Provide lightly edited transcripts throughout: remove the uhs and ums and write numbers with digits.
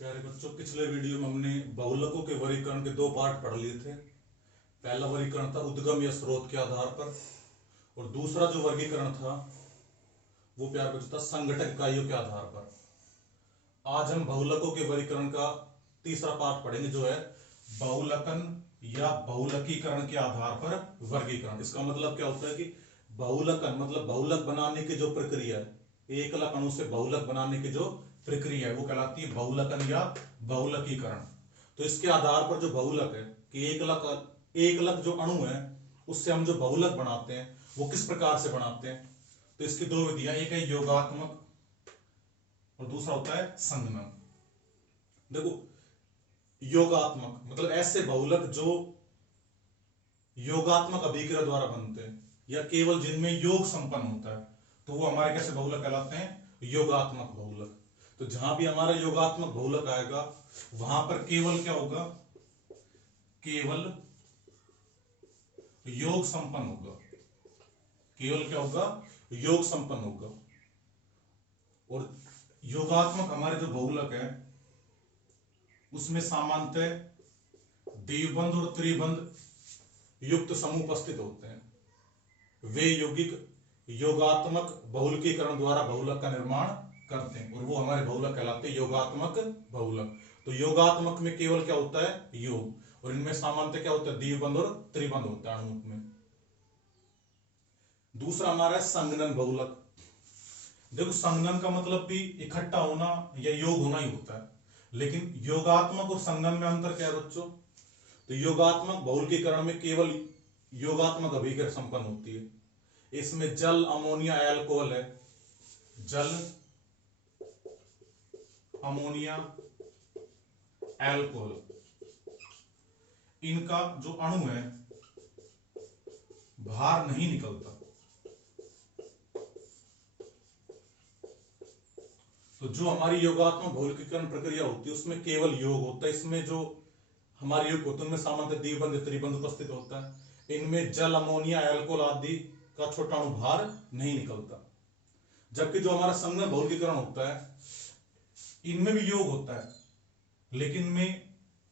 प्यारे बच्चों, पिछले वीडियो में हमने बहुलकों के वर्गीकरण के दो पार्ट पढ़ लिए थे। पहला वर्गीकरण था उद्गम या स्रोत के आधार पर, और दूसरा जो वर्गीकरण था वो प्यारे बच्चों था संघटक इकाइयों के आधार पर। आज हम बहुलकों के वर्गीकरण का तीसरा पार्ट पढ़ेंगे, जो है बहुलकन या बहुलकीकरण के आधार पर वर्गीकरण। इसका मतलब क्या होता है कि बहुलकन मतलब बहुलक बनाने की जो प्रक्रिया है, एकलक अणु से बहुलक बनाने की जो प्रक्रिया है वो कहलाती है बहुलकन या बहुलकीकरण। तो इसके आधार पर जो बहुलक है कि एकलक जो अणु है उससे हम जो बहुलक बनाते हैं वो किस प्रकार से बनाते हैं। तो इसकी दो विधियां, एक है योगात्मक और दूसरा होता है संगणन। देखो, योगात्मक मतलब ऐसे बहुलक जो योगात्मक अभिक्रिया द्वारा बनते हैं या केवल जिनमें योग संपन्न होता है, तो वो हमारे कैसे बहुलक कहलाते हैं? योगात्मक बहुलक। तो जहां भी हमारा योगात्मक बहुलक आएगा वहां पर केवल क्या होगा? केवल योग संपन्न होगा। केवल क्या होगा? योग संपन्न होगा। और योगात्मक हमारे जो बहुलक है उसमें सामान्यतः द्विबंध और त्रिबंध युक्त समूह उपस्थित होते हैं। वे यौगिक योगात्मक बहुलकीकरण द्वारा बहुलक का निर्माण करते हैं और वो हमारे बहुलक कहलाते हैं योगात्मक बहुलक। तो योगात्मक में केवल क्या होता है? योग, और इनमें सामान्यतः क्या होता है? द्विबंध और त्रिबंध होता है अणु में। दूसरा हमारा है संगणन बहुलक। देखो, संगणन का मतलब भी इकट्ठा होना या योग होना ही होता है, लेकिन योगात्मक और संगणन में अंतर क्या है बच्चों? तो योगात्मक बहुलकीकरण में केवल योगात्मक अभिक्रिया संपन्न होती है। इसमें जल, अमोनिया, अल्कोहल है। जल, अमोनिया, अल्कोहल, इनका जो अणु है बाहर नहीं निकलता। तो जो हमारी योगात्मक बहुलकीकरण प्रक्रिया होती है उसमें केवल योग होता है। इसमें जो हमारे योग होते हैं उनमें सामान्यतः द्विबंध त्रिबंध उपस्थित होता है। इनमें जल, अमोनिया, अल्कोहल आदि का छोटा अणु बाहर नहीं निकलता। जबकि जो हमारा संगणन बहुलकीकरण होता है इनमें भी योग होता है, लेकिन इनमें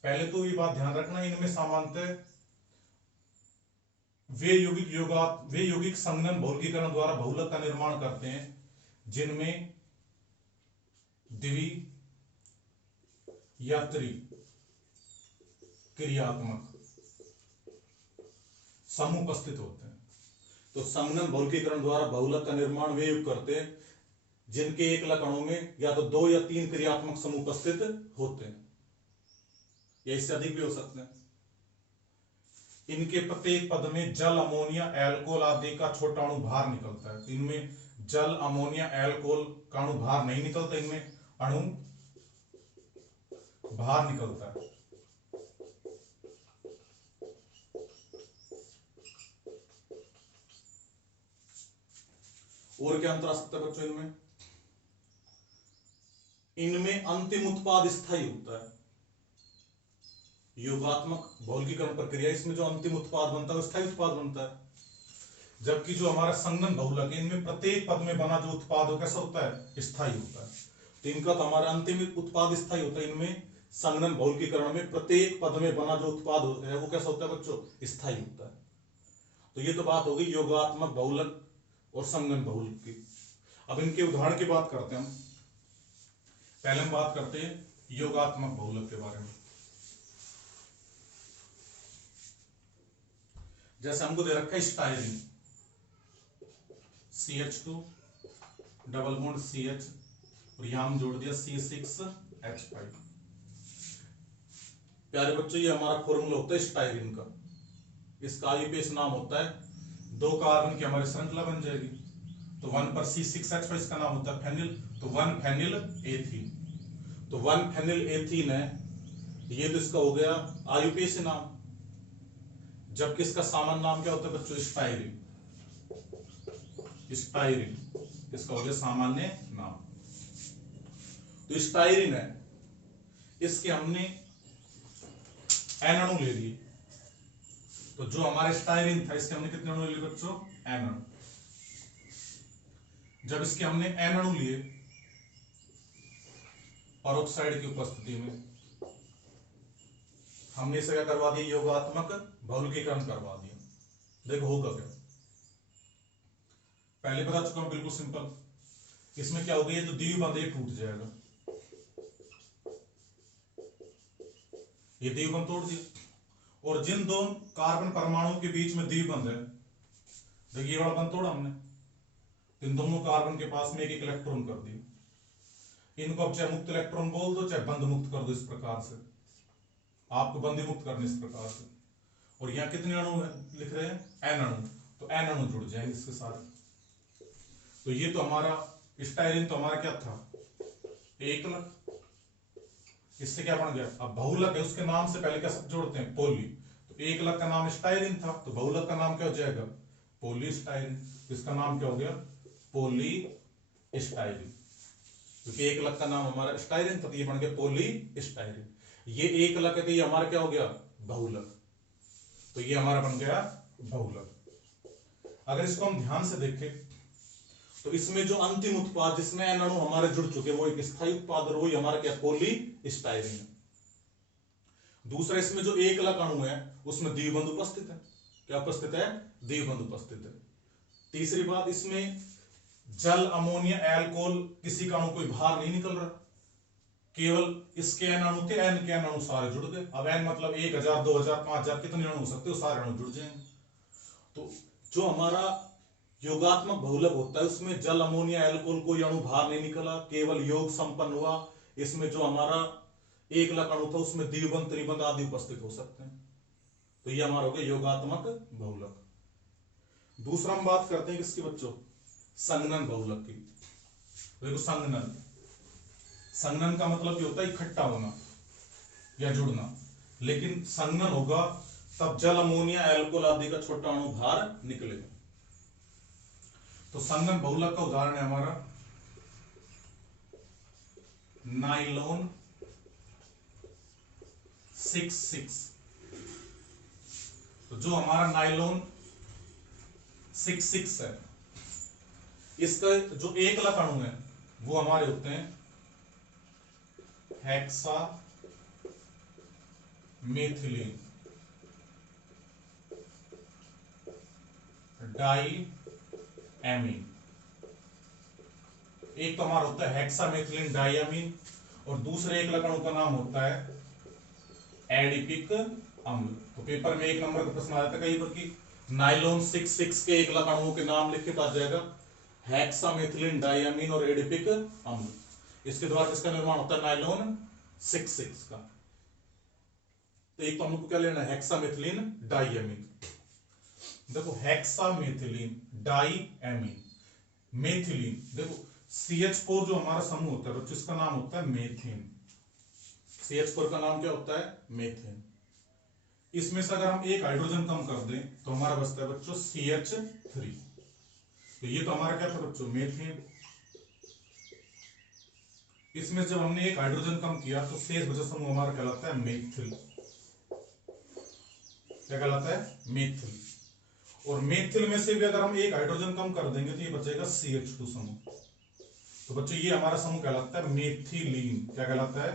पहले तो ये बात ध्यान रखना, इनमें सामान्यतः वे यौगिक संगणन बहुलकीकरण द्वारा बहुलक का निर्माण करते हैं जिनमें द्वि या त्रि क्रियात्मक समूह उपस्थित होते हैं। तो संगणन बहुलकीकरण द्वारा बहुलक का निर्माण वे युग करते हैं जिनके एकलक अणु में या तो दो या तीन क्रियात्मक समूह उपस्थित होते हैं, या इससे अधिक भी हो सकते हैं। इनके प्रत्येक पद में जल, अमोनिया, अल्कोहल आदि का छोटा अणु बाहर निकलता है। इनमें जल, अमोनिया, अल्कोहल का अणु बाहर नहीं निकलता, इनमें अणु बाहर निकलता है। और क्या अंतर आ सकता है बच्चों? इनमें अंतिम उत्पाद स्थायी होता है। योगात्मक बहुलकीकरण प्रक्रिया, इसमें जो अंतिम उत्पाद बनता है वो स्थायी उत्पाद बनता है। जबकि जो हमारा संगणन बहुलक है इनमें प्रत्येक पद में बना जो उत्पाद हो कैसा होता है? स्थायी होता है। तो इनका तो हमारा अंतिम उत्पाद स्थायी होता है। इनमें संगणन बहुलकीकरण में प्रत्येक पद में बना जो उत्पाद है वो कैसा होता है बच्चों? स्थायी होता है। तो ये तो बात होगी योगात्मक बहुलक और संगणन बहुलक की। अब इनके उदाहरण की बात करते हैं हम। पहले हम बात करते हैं योगात्मक बहुलक के बारे में। जैसे हमको दे रखा है styrene, CH2 double bond CH और यहां हम जोड़ दिया C6H5। प्यारे बच्चों, ये हमारा फॉर्मूला होता है स्टायरीन का। इसका आईयूपीएच नाम होता है, दो कार्बन की हमारी श्रृंखला बन जाएगी। तो 1 पर C6H5, इसका नाम होता है फेनिल। तो 1 फेनिल एथीन। तो 1 फेनिल एथीन है, ये तो इसका हो गया आईयूपीएच नाम। जबकि इसका सामान्य नाम क्या होता है बच्चों? स्टायरीन। स्टायरीन इसका हो गया सामान्य नाम। तो स्टायरीन है, इसके हमने एन अणु ले लिए। तो जो हमारा स्टायरीन था इसके हमने कितने अणु ले लिए बच्चों? एन अणु। जब इसके हमने एन अणु लिए ऑक्साइड की उपस्थिति में हमने इसे क्या करवा दिया, योगात्मक बहुलकीकरण करवा दिया। देखो होगा क्या, पहले बता चुका हूं, बिल्कुल सिंपल। इसमें क्या होगा, ये जो द्विबंध ये टूट जाएगा, ये द्विबंध तोड़ दिया। और जिन दो कार्बन परमाणु के बीच में द्विबंध है, देखिए ये वाला बंध तोड़ा हमने, इन दोनों कार्बन के पास में एक इलेक्ट्रॉन कर दिया। इनको अब चाहे मुक्त इलेक्ट्रॉन बोल दो, चाहे बंध मुक्त कर दो, इस प्रकार से आपको बंधी मुक्त करने, इस प्रकार से। और यहां कितने अणु लिख रहे हैं, एन अणु, तो एन अणु जुड़ जाएंगे इसके साथ। तो ये तो हमारा स्टाइरिन तो हमारा क्या था, एकलक। इससे क्या बन गया, अब बहुलक है, उसके नाम से पहले क्या सब जोड़ते हैं, पोली। तो एकलक का नाम स्टाइरिन था, तो बहुलक का नाम क्या हो जाएगा, पॉलीस्टाइरिन। इसका नाम क्या हो गया, पॉलीस्टाइरिन, क्योंकि एकलक का नाम हमारा स्टाइरिन था, तो ये बन गया पॉलीस्टाइरिन। ये एकलक है तो ये हमारा क्या हो गया, बहुलक, तो ये हमारा बन गया बहुलक। अगर इसको हम ध्यान से देखें तो इसमें जो अंतिम उत्पाद जिसमें एन अणु हमारे जुड़ चुके वो एक स्थायी उत्पाद, और वही हमारा क्या, पॉलीस्टाइरिन है। दूसरा, इसमें जो एकलक अणु है उसमें द्विबंध उपस्थित है, क्या उपस्थित है, द्विबंध उपस्थित है। तीसरी बात, इसमें जल, अमोनिया, अल्कोहल, किसी का अणु कोई बाहर नहीं निकल रहा, केवल इसके एन अणु थे, एन के एन अणु सारे जुड़ गए। अब एन मतलब 1000, 2000, 5000 कितने अणु हो सकते हो, सारे अणु जुड़ जाएंगे। तो जो हमारा योगात्मक बहुलक होता है उसमें जल, अमोनिया, अल्कोहल कोई अणु बाहर नहीं निकला, केवल योग संपन्न हुआ। इसमें जो हमारा एकलक अणु था उसमें द्विबंध, त्रिबंध आदि उपस्थित हो सकते हैं। तो ये हमारा हो गया योगात्मक बहुलक। दूसरा हम बात करते हैं किसकी बच्चों, संघनन बहुलक की। देखो संघनन, संघनन का मतलब क्या होता है, इकट्ठा होना या जुड़ना। लेकिन संघनन होगा तब जल, अमोनिया, अल्कोहल आदि का छोटा अणु बाहर निकलेगा। तो संघनन बहुलक का उदाहरण है हमारा नाइलॉन 6,6। तो जो हमारा नाइलॉन 6,6 है, इसका जो एकलक अणु है वो हमारे होते हैं हेक्सा मेथिलीन डाई एमीन। एक तो हमारा होता है हेक्सामेथिलीन डाइअमीन, और दूसरे एकलक अणु का नाम होता है एडिपिक अम्ल। तो पेपर में 1 नंबर का प्रश्न आया था कई बार कि नाइलॉन 6,6 के एकलक अणुओं के नाम लिखित आ जाएगा हेक्सामेथिलीन डाइअमीन और एडिपिक अम्ल। इसके द्वारा किसका निर्माण होता है, नाइलॉन 6,6 का। तो एक तो हमको क्या लेना है, हेक्सामेथिलीन डाइअमीन। देखो हेक्सामेथिलीन डाइअमीन, मेथिलीन, देखो CH4 जो हमारा समूह होता है बच्चों, इसका नाम होता है मेथेन। CH4 का नाम क्या होता है, मेथेन। इसमें से अगर हम एक हाइड्रोजन कम कर दें तो हमारा बचता है बच्चों CH3। तो ये तो हमारा क्या था बच्चों, मेथेन। इसमें जब हमने एक हाइड्रोजन कम किया तो शेष बचा समूह हमारा कहलाता है मेथिल। क्या कहलाता है, मेथिल। और मेथिल में से भी अगर हम एक हाइड्रोजन कम कर देंगे तो ये बचेगा CH2 समूह। तो बच्चों ये हमारा समूह कहलाता है मेथिलीन। क्या कहलाता है,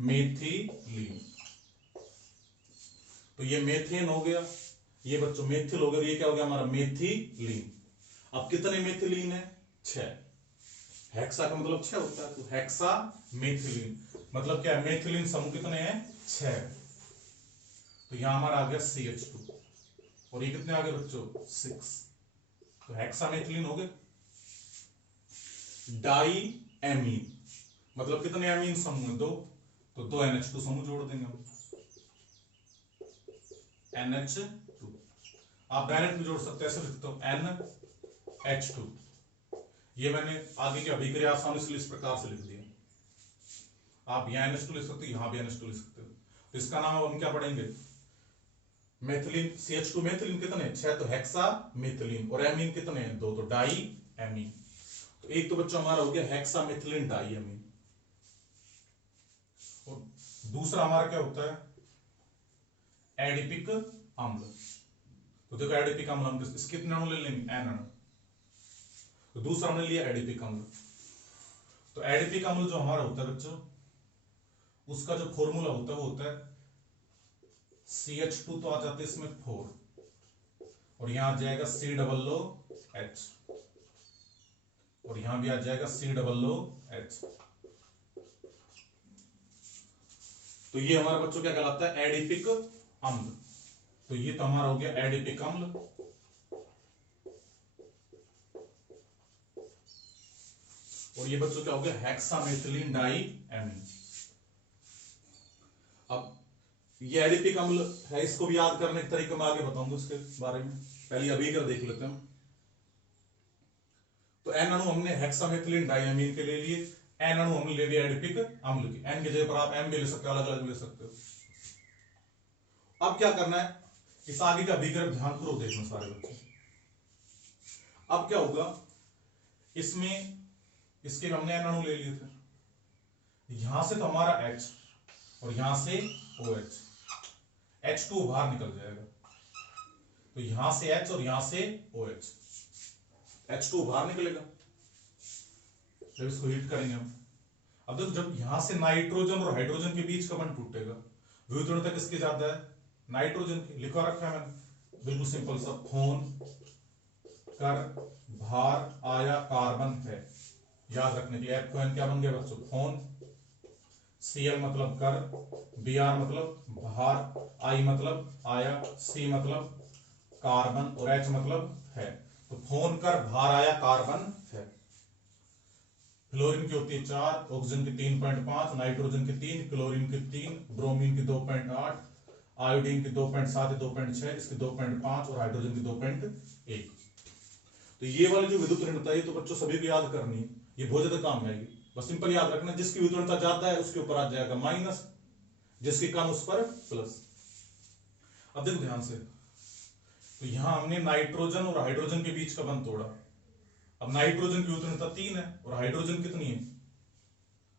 मेथिलीन। तो ये मेथेन हो गया, ये बच्चों मेथिल हो गया, ये क्या हो गया हमारा मेथिलीन। अब कितने मेथिलीन है, 6। हेक्सा का मतलब 6 होता है, तो हेक्सा मेथिलीन मतलब क्या है, मेथिलीन समूह कितने हैं, 6। तो यहां हमारा आ गया CH2, और ये कितने आ गए बच्चों, 6। तो हेक्सामेथिलीन हो गए। डाई एमीन मतलब कितने एमीन समूह है, 2, तो 2 NH2 समूह जोड़ देंगे हम, NH2। आप डायरेक्ट भी जोड़ सकते हैं, ऐसे लिखते हो NH2। ये मैंने आगे की अभिक्रिया आसानी से इस प्रकार से लिख दिया। आप यहां NH2 लिख सकते हो, यहां भी NH2 लिख सकते हो। तो इसका नाम अब हम क्या पढ़ेंगे, मेथिलीन। CH2 मेथिलीन कितने, 6, तो हेक्सा मेथिलीन। और एमीन कितने हैं, 2, तो डाई एमीन। तो एक तो बच्चों हमारा हो गया हेक्सा मेथिलीन डाइअमीन। और दूसरा हमारा क्या होता है, एडिपिक अम्ल। तो देखो एडिपिक अम्ल हम कितने अणु ले लेंगे, N अणु। तो दूसरा हमने लिया एडिपिक अम्ल। तो एडिपिक अम्ल जो हमारा होता है बच्चों, उसका जो फॉर्मूला होता है वो होता है CH2 तो आ जाते इसमें 4 और यहां आ जाएगा COOH और यहां भी आ जाएगा COOH। तो ये हमारा बच्चों क्या कहलाता है? एडिपिक अम्ल। तो ये तो हमारा हो गया एडिपिक अम्ल। और ये बच्चों क्या हो गया? Hexamethylene diamine. अब ये एडिपिक अम्ल है, इसको भी याद करने के तरीके मैं आगे बताऊंगा उसके बारे में, पहले अभी कर देख लेते हैं। तो एन अणु हमने हेक्सामेथिलीन डाइएमीन के ले लिए, एन अणु हमने ले लिया एडिपिक अम्ल की। एन की जगह पर आप एम भी ले सकते हो, अलग अलग ले सकते हो। अब क्या करना है, इस आगे का अभिक्रम ध्यानपूर्वक देखना सारे बच्चे। अब क्या होगा, इसमें इसके हमने एन अणु ले लिए थे, यहां से तो हमारा H और यहां से OH, H2 बाहर निकल जाएगा। तो यहां से H और यहां से OH, H2 बाहर निकलेगा जब इसको हीट करेंगे हम। अब देखो, जब यहां से नाइट्रोजन और हाइड्रोजन के बीच का बंध टूटेगा, विद्युत किसकी ज्यादा है? नाइट्रोजन की। लिखवा रखा है मैंने, बिल्कुल सिंपल सा, फोन कर भार आया कार्बन है, याद रखने के लिए। F को N क्या बन गया बच्चों? फोन। Cl मतलब कर, Br मतलब भार, I मतलब आया, C मतलब कार्बन और H मतलब है। तो फोन कर भार आया कार्बन है। फ्लोरीन की होती है 4, ऑक्सीजन की 3.5, नाइट्रोजन की 3, क्लोरीन की 3, ब्रोमीन की 2.8, आयोडीन की 2.7, 2.6, इसकी 2.5 और हाइड्रोजन की 2.1। तो ये वाली जो विद्युत ऋणता है, तो बच्चों सभी को याद करनी है, ये बहुत ज्यादा काम में आएगी। बस सिंपल याद रखना, जिसकी विद्युत ऋणता ज्यादा है उसके ऊपर आ जाएगा माइनस, जिसकी कम उस पर प्लस। अब देखो ध्यान से, तो यहां हमने नाइट्रोजन और हाइड्रोजन के बीच का बंध तोड़ा। अब नाइट्रोजन की विद्युत ऋणता 3 है और हाइड्रोजन कितनी है?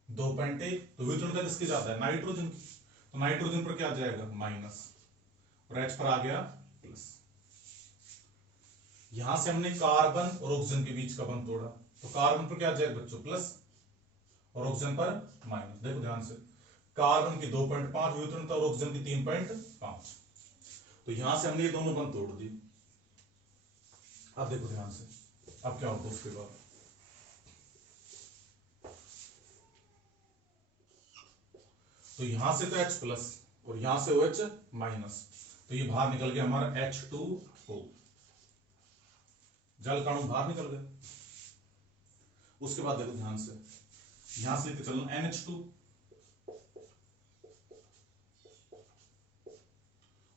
2.1। तो विद्युत ऋणता किसकी ज्यादा है? नाइट्रोजन की। तो नाइट्रोजन पर क्या आ जाएगा? माइनस, और H पर आ गया प्लस। यहां से हमने कार्बन और ऑक्सीजन के बीच का बंध तोड़ा, तो कार्बन पर क्या आ जाएगा बच्चों? प्लस, और ऑक्सीजन पर माइनस। देखो ध्यान से, कार्बन की 2.5 विद्युत ऋणता और ऑक्सीजन की 3.5। तो यहां से हमने ये दोनों बंध तोड़ दी। अब देखो ध्यान से, अब क्या होगा उसके बाद? तो यहां से तो H प्लस और यहां से OH माइनस, तो ये बाहर निकल गया हमारा H2O, जल का अणु बाहर निकल गए। उसके बाद देखो ध्यान से, यहां से लेकर चलना NH2,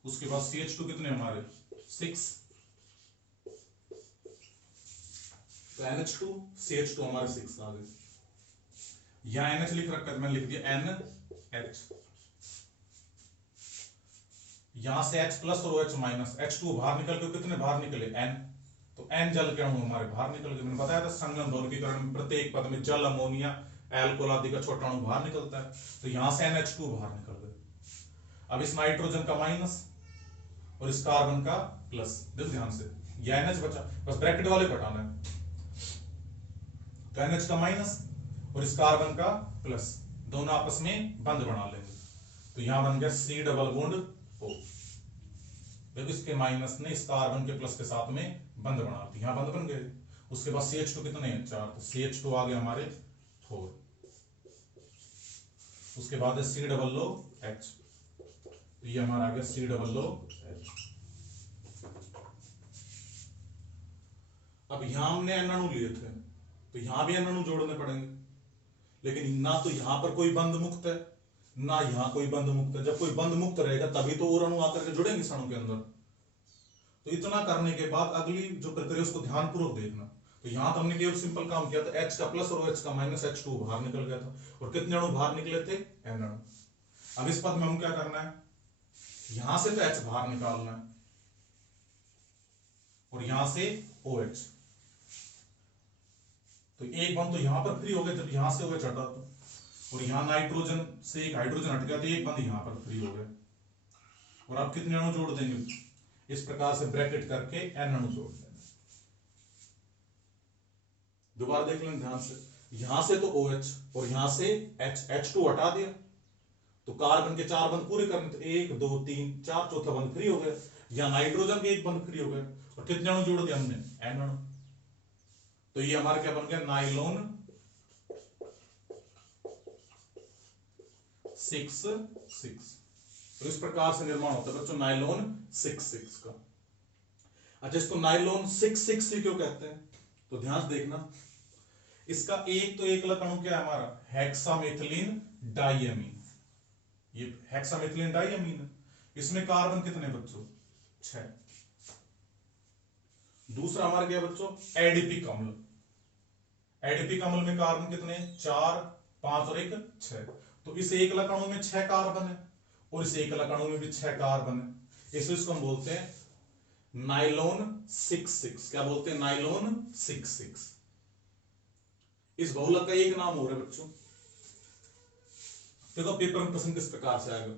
उसके बाद CH2 कितने हमारे? 6। तो NH2 CH2 हमारे 6 आ गए। यहां NH लिख रखा है, मैंने लिख दिया NH। यहां से H प्लस और OH माइनस, H2 बाहर निकल के कितने बाहर निकले? N। तो N जल के अणु हमारे बाहर निकल गए। मैंने बताया था संगम ध्रुवीकरण में प्रत्येक पद में जल, अमोनिया, एल्कोहल आदि का छोटा अणु बाहर निकलता है। तो यहां से NH2 बाहर निकल गए। अब इस नाइट्रोजन का माइनस और इस कार्बन का प्लस। देखो ध्यान से, यह NH बचा, बस ब्रैकेट वाले को हटाना है। तो NH का माइनस और इस कार्बन का प्लस, दोनों आपस में बंध बना लेंगे। तो यहां बन गया C डबल बॉन्ड O। देखो इसके माइनस ने इस कार्बन के प्लस के साथ में बंध बना दी, यहां बंध बन गए। उसके बाद CH2 कितने हैं? 4, तो CH2 आ गए हमारे 4। उसके बाद है C डबल O H, तो ये हमारा आ गया C डबल O H। अब यहां हमने N अणु लिए थे, तो यहां भी N अणु जोड़ने पड़ेंगे, लेकिन ना तो यहां पर कोई बंध मुक्त है, ना यहां कोई बंध मुक्त है। जब कोई बंध मुक्त रहेगा तभी तो और अणु आकर के जुड़ेंगे इस अणु के अंदर। तो इतना करने के बाद अगली जो प्रक्रिया उसको ध्यानपूर्वक देखना। तो यहां तो हमने केवल सिंपल काम किया था, H का प्लस और OH का माइनस, H2 बाहर निकल गया था। और कितने अणु बाहर निकले थे? N अणु। अब इस पद में हम क्या करना है, यहां से तो H बाहर निकालना है और यहां से OH। तो एक बंद तो यहां पर फ्री हो गया जब यहां से OH हटा, तो और यहां नाइट्रोजन से एक हाइड्रोजन हट गया, तो एक बंद यहां पर फ्री हो गया। और आप कितने अणु जोड़ देंगे? इस प्रकार से ब्रैकेट करके N अणु जोड़ देंगे। दोबारा देख लें ध्यान से, यहां से तो OH और यहां से H, H2 हटा दिया, तो कार्बन के 4 बंध पूरे करने, तो 1 2 3 4, चौथा बंध फ्री हो गया। या नाइट्रोजन के 1 बंध फ्री हो गया, और कितने अणु जोड़ दिए हमने, n अणु। तो ये हमारा क्या बन गया, नाइलॉन 6,6। तो इस प्रकार से निर्माण होता है बच्चों नाइलॉन 6,6 का। अच्छा, इसको नाइलॉन 6,6 क्यों कहते हैं, तो ध्यान से देखना, इसका एक अणु क्या है हमारा, हेक्सामेथिलीन डाइअमीन। ये हेक्सामेथिलीन डाइअमीन है, इसमें कार्बन कितने बच्चों, 6। दूसरा हमारा क्या बच्चों, एडिपिक अम्ल। एडिपिक अम्ल में कार्बन कितने, 4, 5 और 1 6। तो इस एक अणु में 6 कार्बन है, और इस एक अणु में भी 6 कार्बन है, इसलिए इसको हम बोलते हैं नाइलॉन 6,6। क्या बोलते हैं, नाइलॉन 6,6। इस बहुलक का एक नाम हो रहा है बच्चों। देखो पेपर में प्रश्न किस प्रकार से आएगा,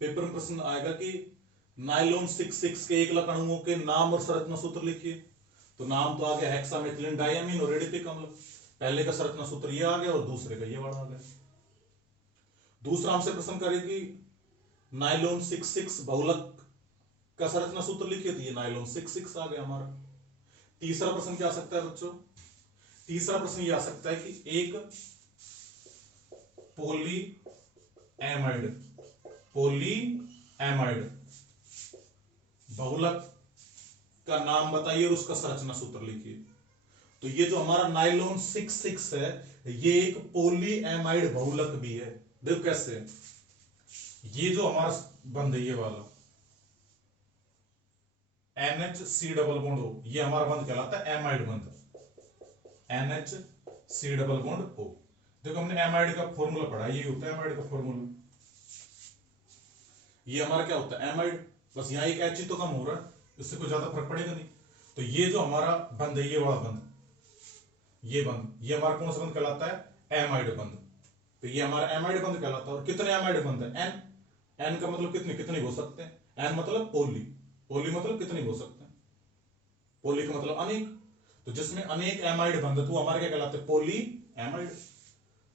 पेपर में प्रश्न आएगा कि नाइलॉन 6,6 के एक अणुओं के नाम और संरचना सूत्र लिखिए। तो नाम तो आ गया हेक्सामेथिलीन डाइअमीन और एडिपिक अम्ल, पहले का संरचना सूत्र ये आ गया और दूसरे का ये वाला आ गया। दूसरा हमसे प्रश्न करेगी नाइलॉन 6,6 बहुलक का संरचना सूत्र लिखिए, तो ये नाइलॉन 6,6 आ गया हमारा। तीसरा प्रश्न क्या आ सकता है बच्चों, तीसरा प्रश्न ये आ सकता है कि एक पॉली एमाइड बहुलक का नाम बताइए और उसका संरचना सूत्र लिखिए। तो ये जो हमारा नाइलॉन 6,6 है, ये एक पॉली एमाइड बहुलक भी है। देखो कैसे, ये जो हमारा बंध है ये वाला NHC डबल बॉन्ड O, ये हमारा बंध कहलाता है एमाइड बंध, NHC डबल बॉन्ड O। देखो हमने एमाइड का फॉर्मूला पढ़ा, ये होता है एमाइड का फॉर्मूला। ये हमारा क्या होता है, एमाइड। बस यहाँ एक H तो कम हो रहा है, इससे कोई ज्यादा फर्क पड़ेगा नहीं। तो ये जो हमारा बंध है, ये वाला बंध, ये बंध, ये हमारा कौन सा बंध कहलाता है, एमाइड बंध। तो ये हमारा एमाइड बंध कहलाता है। और कितने एमाइड बंध है, N का मतलब कितने कितने हो सकते हैं, N मतलब पॉली, पॉली मतलब कितने हो सकते हैं, पॉली का मतलब अनेक। तो जिसमें अनेक एमाइड बंध है तो हमारे क्या कहलाते हैं, पॉली एमाइड।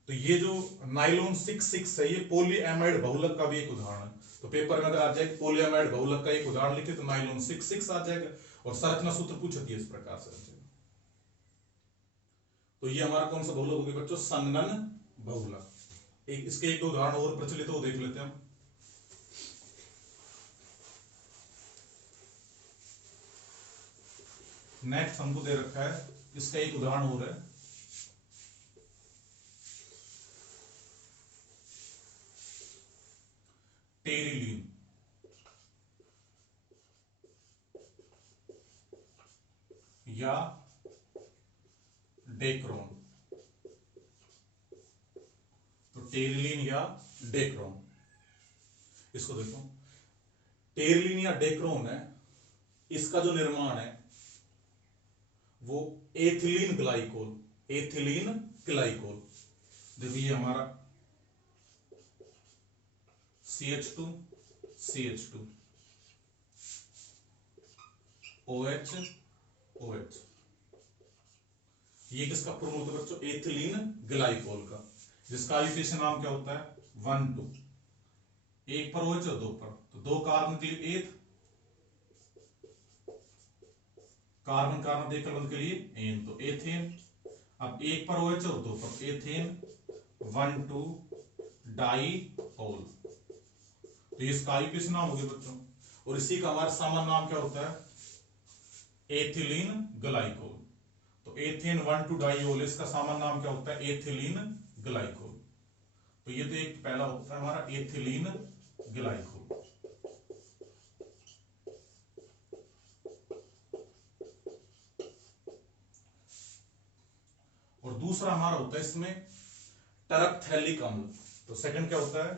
तो ये जो नाइलॉन 6,6 है, ये पॉली एमाइड बहुलक का भी एक उदाहरण है। तो पेपर में अगर आ जाए पॉली एमाइड बहुलक का एक उदाहरण लिखे तो नाइलॉन 6,6 आ जाएगा, और संरचना सूत्र पूछती है इस प्रकार से। तो ये हमारा कौन सा बहुलक हो गया बच्चों, संगनन बहुलक। एक इसके एक दो उदाहरण और प्रचलित हो देख लेते हैं हम। नेक्स्ट हमको दे रखा है, इसका एक उदाहरण हो रहा है, टेरिलीन। या डेक्रोन। तो टेरिलीन या डेक्रोन, इसको देखो, टेरिलीन या डेक्रोन है, इसका जो निर्माण है वो एथिलीन ग्लाइकोल, एथिलीन ग्लाइकोल। देखो ये हमारा CH2 CH2 OH OH, ये किसका फॉर्मूला होता है बच्चों, एथिलीन ग्लाइकोल का, जिसका आईयूपीएसी नाम क्या होता है, 1 2, एक पर OH और दो पर, तो दो कार्बन के लिए एथ, कार्बन कार्बन एकल बंध के लिए एन, तो एथेन। अब एक पर OH और दो पर एथेन 1 2 डाइऑल, तो ये इसका आईयूपीएसी नाम हो गया बच्चों। और इसी का हमारा सामान्य नाम क्या होता है, एथिलीन ग्लाइकोल। तो एथेन 1 2 डाइऑल, इसका सामान्य नाम क्या होता है, एथिलीन ग्लाइकोल। तो ये तो एक पहला होता है हमारा एथिलीन ग्लाइकोल। और दूसरा हमारा होता है इसमें टरपथैलिक अम्ल। तो सेकंड क्या होता है,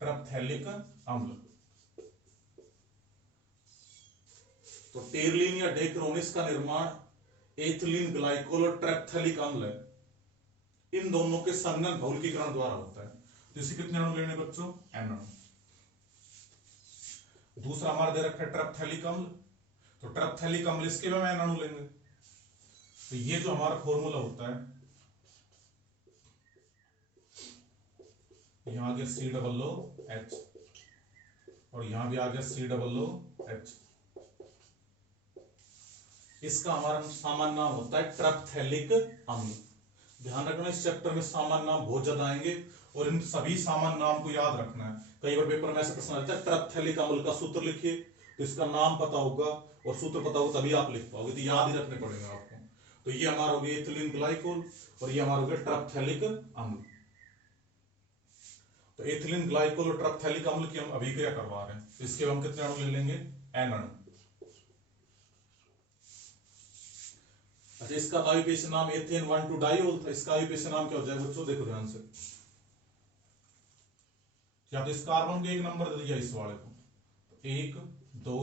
टरपथैलिक अम्ल। तो टेरिलीन या डेक्रोनिस का निर्माण एथिलीन ग्लाइकोल और टरपथैलिक अम्ल है, इन दोनों के संघनन बहुलकीकरण द्वारा होता है। तो इसे कितने अणु लेने बच्चों, n अणु। दूसरा हमारा दे रखा है टरपथैलिक अम्ल, तो टरपथैलिक अम्ल इसके में n अणु लेंगे। तो ये जो हमारा फॉर्मूला होता है, यहां आ गया COOH और यहां भी आ गया COOH। इसका हमारा सामान्य नाम होता है ट्रपथैलिक अम्ल। ध्यान रखना इस चैप्टर में सामान्य नाम बहुत ज्यादा आएंगे और इन सभी सामान्य नाम को याद रखना है। कई बार पेपर में ऐसा प्रश्न आता है ट्रपथैलिक अम्ल का सूत्र लिखिए, तो इसका नाम पता होगा और सूत्र पता होगा तभी आप लिख पाओगे, तो याद ही रखने पड़ेगा आपको। तो ये हमारा हो गया एथिलीन ग्लाइकोल और ये हमारा हो गया ट्रपथैलिक अम्ल। तो एथिलीन ग्लाइकोल और ट्रपथैलिक अम्ल की हम अभिक्रिया करवा रहे हैं, तो इसके हम कितने अणु ले लेंगे, N अणु। अच्छा, इसका आयुपेश नाम एथेन 1,2 डाइओल था, इसका आयुपेश नाम क्या हो जाएगा बच्चों, देखो ध्यान से। या तो इस कार्बन को एक नंबर दे दिया इस वाले को, तो 1 2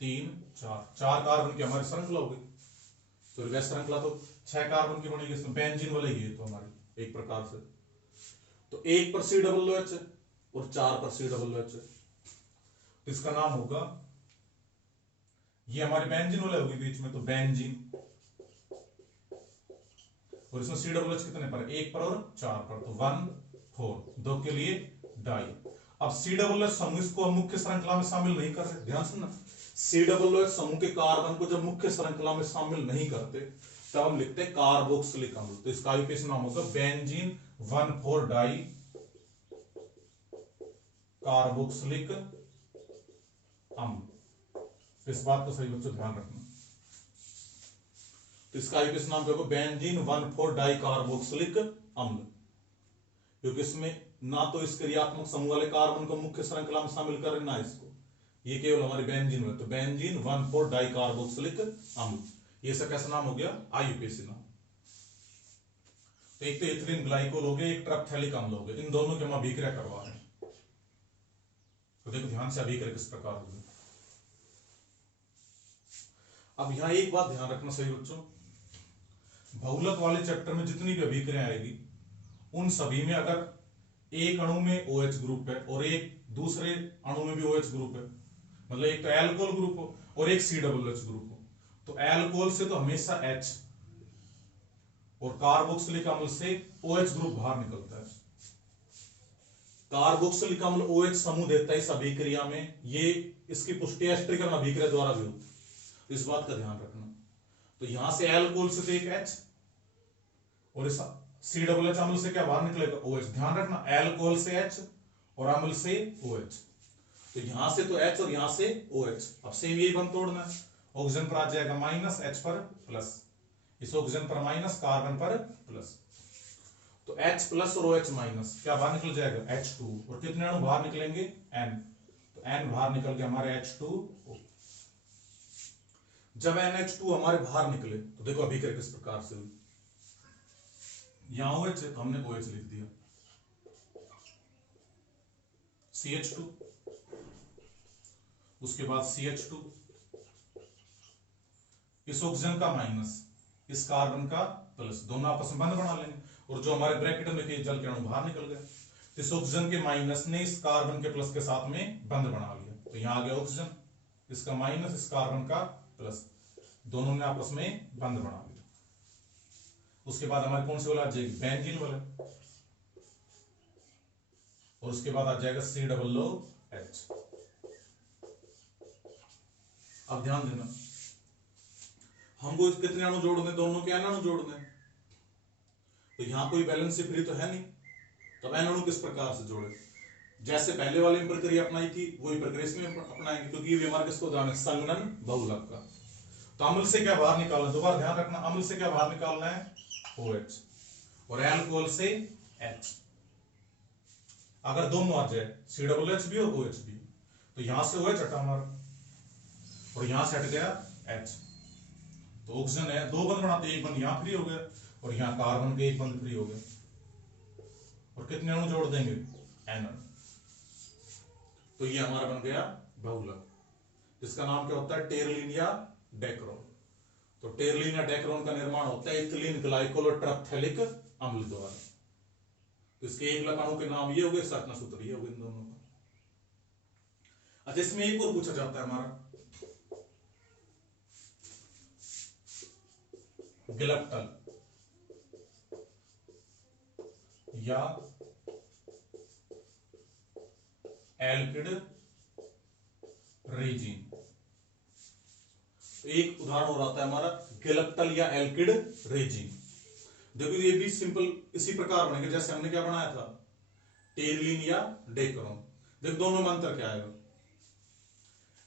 3 4, 4 कार्बन की हमारी श्रृंखला होगी। तो रिवर्स श्रृंखला तो 6 कार्बन की बनेगी, इसमें बेंजीन वाली तो हमारी एक प्रकार से। तो 1 पर COOH और 4 पर COOH, तो इसका नाम होगा, ये हमारी बेंजीन वाले होगी बीच में, तो बेंजीन। और इसमें COOH कितने पर, 1 पर और 4 पर, तो 1 4, 2 के लिए डाई। अब COOH समूह इसको हम मुख्य श्रृंखला में शामिल नहीं कर रहे, ध्यान सुनना। COOH समूह के कार्बन को जब मुख्य श्रृंखला में शामिल नहीं करते तब हम लिखते हैं कार्बोक्सिलिक अम्ल। तो इसका आयुपेश नाम होगा बेंजीन 1,4 डाई कार्बोक्सिलिक अम्ल। इस बात को सही बच्चों ध्यान रखना। तो इसका आयुपेश नाम क्या होगा, बेंजीन 1,4 डाई कार्बोक्सिलिक अम्ल, क्योंकि इसमें ना तो इस क्रियात्मक समूह वाले कार्बन को मुख्य श्रृंखला में शामिल कर रहे ना इसको, ये केवल हमारी बेंजीन में। तो बेंजीन 1,4 डाई कार्बोक्सिलिक अम्ल, ये इसका कैसा नाम हो गया, आयुपेशी नाम। तो एक तो एथिलीन ग्लाइकोल हो गया, एक ट्रपथैलिक अम्ल हो गया, इन दोनों की हम अभिक्रिया करवा रहे हैं। तो देखो ध्यान से अभिक्रिया किस प्रकार होगी। अब यहां एक बात ध्यान रखना सही बच्चों, बहुलक वाले चैप्टर में जितनी भी अभिक्रिया आएगी उन सभी में अगर एक अणु में OH ग्रुप है और एक दूसरे अणु में भी OH ग्रुप है, मतलब एक तो एल्कोहल ग्रुप हो और एक COOH ग्रुप हो, तो एल्कोहल से तो हमेशा H और कार्बोक्सिलिक अम्ल से OH ग्रुप बाहर निकलता है। कार्बोक्सिलिक अम्ल OH समूह देता है इस अभिक्रिया में, ये इसकी पुष्टि एस्टरीकरण अभिक्रिया द्वारा भी होती है, इस बात का ध्यान रखना। तो यहां से एल्कोहल से तो एक H और इस COOH अम्ल से क्या बाहर निकलेगा, OH। ध्यान रखना, एल्कोहल से H और अम्ल से OH, तो यहां से तो H और यहां से OH। अब सेम यही बंद तोड़ना है, ऑक्सीजन पर आ जाएगा माइनस, H पर प्लस, इस ऑक्सीजन पर माइनस, कार्बन पर प्लस, तो H प्लस और OH माइनस, क्या बाहर निकल जाएगा H2, और कितने अणु बाहर निकलेंगे N, तो N बाहर निकल गया हमारे H2O। जब NH2 हमारे बाहर निकले तो देखो अभिक्रिया किस प्रकार से हुई, यहां OH है तो हमने OH लिख दिया, CH2, उसके बाद CH2, इस ऑक्सीजन का माइनस, इस कार्बन का प्लस, दोनों आपस में बंध बना लेंगे, और जो हमारे ब्रैकेट में थे जल के अणु बाहर निकल गए, इस ऑक्सीजन के माइनस ने इस कार्बन के प्लस के साथ में बंध बना लिया, तो यहां आ गया ऑक्सीजन, इसका माइनस, इस कार्बन का प्लस, दोनों ने आपस में बंध बना लिया। उसके बाद हमारे कौन से वाला आ जाएगी, बेंजीन वाला, और उसके बाद आ जाएगा COOH। अब ध्यान देना, हमको कितने अणु जोड़ने, दोनों के N अणु जोड़ने, तो यहां कोई बैलेंस फ्री तो है नहीं, तो N अणु किस प्रकार से जोड़े, जैसे पहले वाले में प्रक्रिया अपनाई थी वही प्रक्रिया इसमें अपनाएंगे, क्योंकि ये हमारा किसको उदाहरण है, संगनन बहुलक का। तो अम्ल से क्या बाहर निकालना, दोबारा ध्यान रखना, अम्ल से क्या बाहर निकालना है, OH, और एल्कोहल से H। अगर दोनों आ जाए COOH भी और OH भी, तो यहां से OH हटा हमारा और यहां से हट गया H, तो ऑक्सीजन है, दो बंध बनाते, एक बंध यहां फ्री हो गया और यहां कार्बन के एक बंध फ्री हो गया, और कितने अणु जोड़ देंगे, N अणु, तो ये हमारा बन गया बहुलक, जिसका नाम क्या होता है, टेरलिन या डेक्रोन। तो टेरलिन या डेक्रोन का निर्माण होता है एथिलीन ग्लाइकोल और ट्रपथैलिक अम्ल द्वारा। तो इसके एक अणु के नाम ये हो गए, संरचना सूत्र ये हो गए इन दोनों का। अच्छा, इसमें एक और पूछा जाता है हमारा, गिलप्टल या एल्किड रेजिन। एक उदाहरण हो रहा था हमारा गिलप्टल या एल्किड रेजिन। देखो ये भी सिंपल इसी प्रकार बनेगा जैसे हमने क्या बनाया था, टेरलिन या डेक्रोन। देखो दोनों में अंतर क्या आएगा,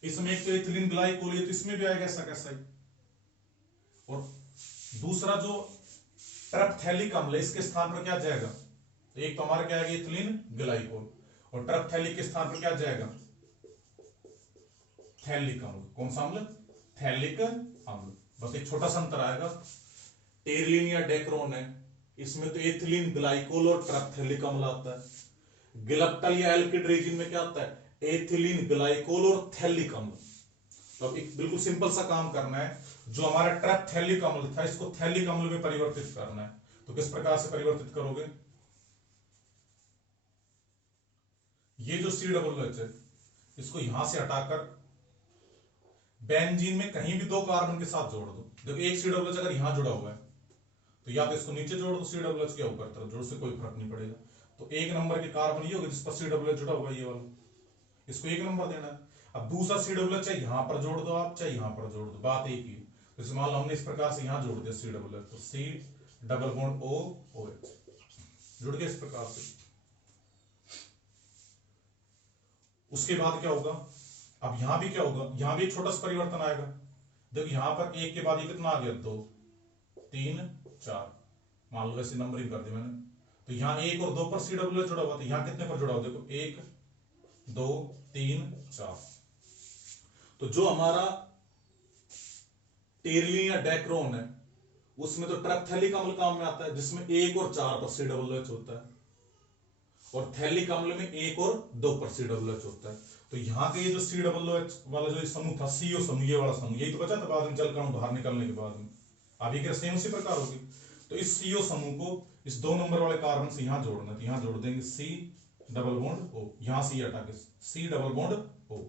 इसमें एक तो इथिलीन ग्लाइकोल है तो इसमें भी आएगा ऐसा कैसा ही, और दूसरा जो ट्रपथैलिक अम्ल है इसके स्थान पर क्या जाएगा, एक तो हमारा क्या आएगा इथिलीन ग्लाइकोल, और ट्रपथैलिक के स्थान पर क्या जाएगा, थैलिक अम्ल। कौन सा अम्ल, थैलिक अम्ल। बस एक छोटा सा अंतर आएगा, टेरलिन या डेक्रोन है इसमें तो एथिलीन ग्लाइकोल और ट्रपथैलिक अम्ल आता है। गिलप्टल या एल्किड रेजिन में क्या आता है, एथिलीन ग्लाइकोल और थैलिक अम्ल। तो अब एक बिल्कुल सिंपल सा काम करना है, जो हमारा ट्रपथैलिक अम्ल था इसको थैलिक अम्ल में परिवर्तित करना है। तो किस प्रकार से परिवर्तित करोगे, ये जो COOH है इसको यहां से हटाकर बेंजीन में कहीं भी दो कार्बन के साथ जोड़ दो। देखो एक COOH अगर यहां जुड़ा हुआ है तो या तो इसको नीचे जोड़ दो COOH के ऊपर तरफ जोड़, से कोई फर्क नहीं पड़ेगा। तो एक नंबर के कार्बन ये होगा जिस पर COOH जुड़ा हुआ, ये वाला, इसको एक नंबर देना है। अब दूसरा COOH चाहे यहां पर जोड़ दो आप चाहे यहां पर जोड़ दो, बात एक ही है। तो मान लो हमने इस प्रकार से यहां जोड़ दिया COOH, तो C≡OH जुड़ गया इस प्रकार से। उसके बाद क्या होगा, अब यहां भी क्या होगा, यहां भी एक छोटा सा परिवर्तन आएगा। देखो यहां पर एक के बाद ये कितना आ गया, 2 3 4, मान लो वैसे नंबरिंग कर दी मैंने। तो यहां 1 और 2 पर COOH जुड़ा हुआ, तो यहां कितने पर जुड़ा हुआ, देखो 1 2 3 4। तो जो हमारा टेरलिन या डेक्रोन है उसमें तो ट्रपथैलिक अम्ल काम में आता है जिसमें 1 और 4 पर COOH होता है, और थैलिक अम्ल में 1 और 2 पर COOH होता है। तो यहाँ के ये जो COOH वाला जो समूह था, CO समूह, ये वाला समूह, यही तो बचा था बाद में जल कण बाहर निकलने के बाद में, अभी के सेम उसी प्रकार होगी। तो इस CO समूह को इस 2 नंबर वाले कार्बन से यहाँ जोड़ना, तो यहाँ जोड़ देंगे C≡O, यहां से हटा के C≡O,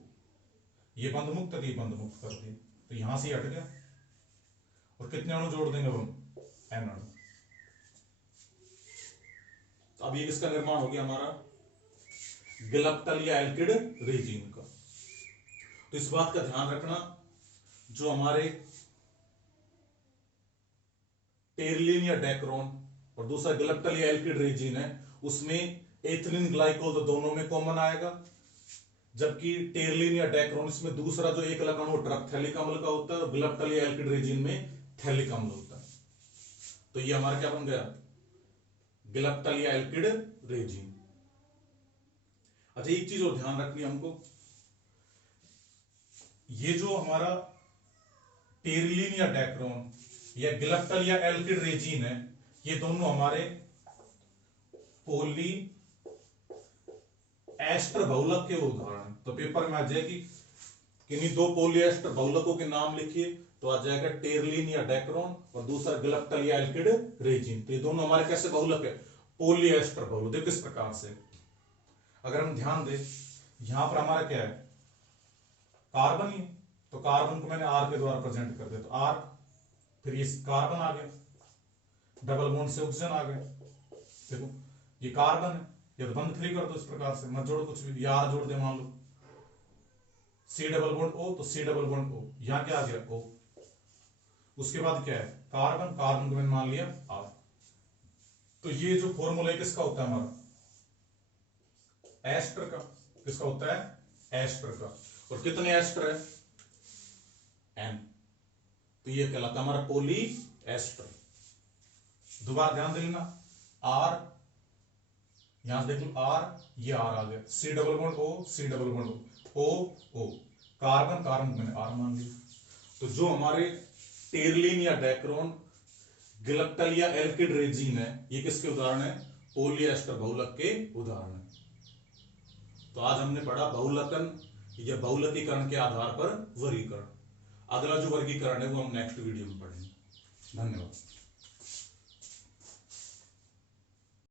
ये बंध मुक्त है, ये बंध मुक्त कर दिए, तो यहां से हट गया। और कितने अणु जोड़ देंगे हम, N अणु। तो अब ये किसका निर्माण हो गया हमारा, गिलप्टल या एल्किड रेजिन का। तो इस बात का ध्यान रखना, जो हमारे टेरलिन या डेक्रोन और दूसरा गिलप्टल या एल्किड रेजिन है उसमें एथिलीन ग्लाइकोल तो दोनों में कॉमन आएगा, जबकि टेरलिन या डेक्रोन इसमें दूसरा जो एक अणु ट्रपथैलिक अम्ल का होता है और गिलप्टल या एल्किड रेजिन में थैलिक अम्ल होता है। तो ये हमारा क्या बन गया, गिलप्टल या एल्किड रेजिन। अच्छा एक चीज और ध्यान रखनी हमको, ये जो हमारा टेरलिन या डेक्रोन या गिलप्टल या एल्किड रेजिन है ये दोनों हमारे पॉली एस्टर बहुलक के उदाहरण। तो पेपर में आ जाए कि किन्हीं 2 पॉली एस्टर बहुलकों के नाम लिखिए, तो आ जाएगा टेरलिन या डेक्रोन और दूसरा गिलप्टल या एल्किड रेजिन। तो ये दोनों हमारे कैसे बहुलक है, पॉली एस्टर बहुलक। देखो इस प्रकार से अगर हम ध्यान दें, यहां पर हमारा क्या है, कार्बन ही, तो कार्बन को मैंने R के द्वारा प्रेजेंट कर दिया, तो R, फिर ये कार्बन आ गया, डबल बॉन्ड से ऑक्सीजन आ गया। देखो ये कार्बन है, ये तो बंद फ्री कर दो इस प्रकार से, मत जोड़ो कुछ भी, R जोड़ दे मान लो, C≡O, तो C≡O, यहां क्या आ गया O। उसके बाद क्या है, कार्बन, कार्बन को मैंने मान लिया R। तो ये जो फॉर्मूला किसका होता है हमारा, एस्टर का। किसका होता है, एस्टर का। और कितने एस्टर है, N। तो ये कहलाता है हमारा पॉली एस्टर। दोबारा ध्यान दे लेना, R, यहां से देख लो R, ये R आ गया, C≡O, C≡O, O, carbon, carbon मैंने R मान लिया। तो जो हमारे टेरलिन या डेक्रोन, गिलप्टल या एल्किड रेजिन है ये किसके उदाहरण है, पॉली एस्टर बहुलक के उदाहरण है। तो आज हमने पढ़ा बहुलकन या बहुलकीकरण के आधार पर वर्गीकरण। अगला जो वर्गीकरण है वो हम नेक्स्ट वीडियो में पढ़ेंगे। धन्यवाद।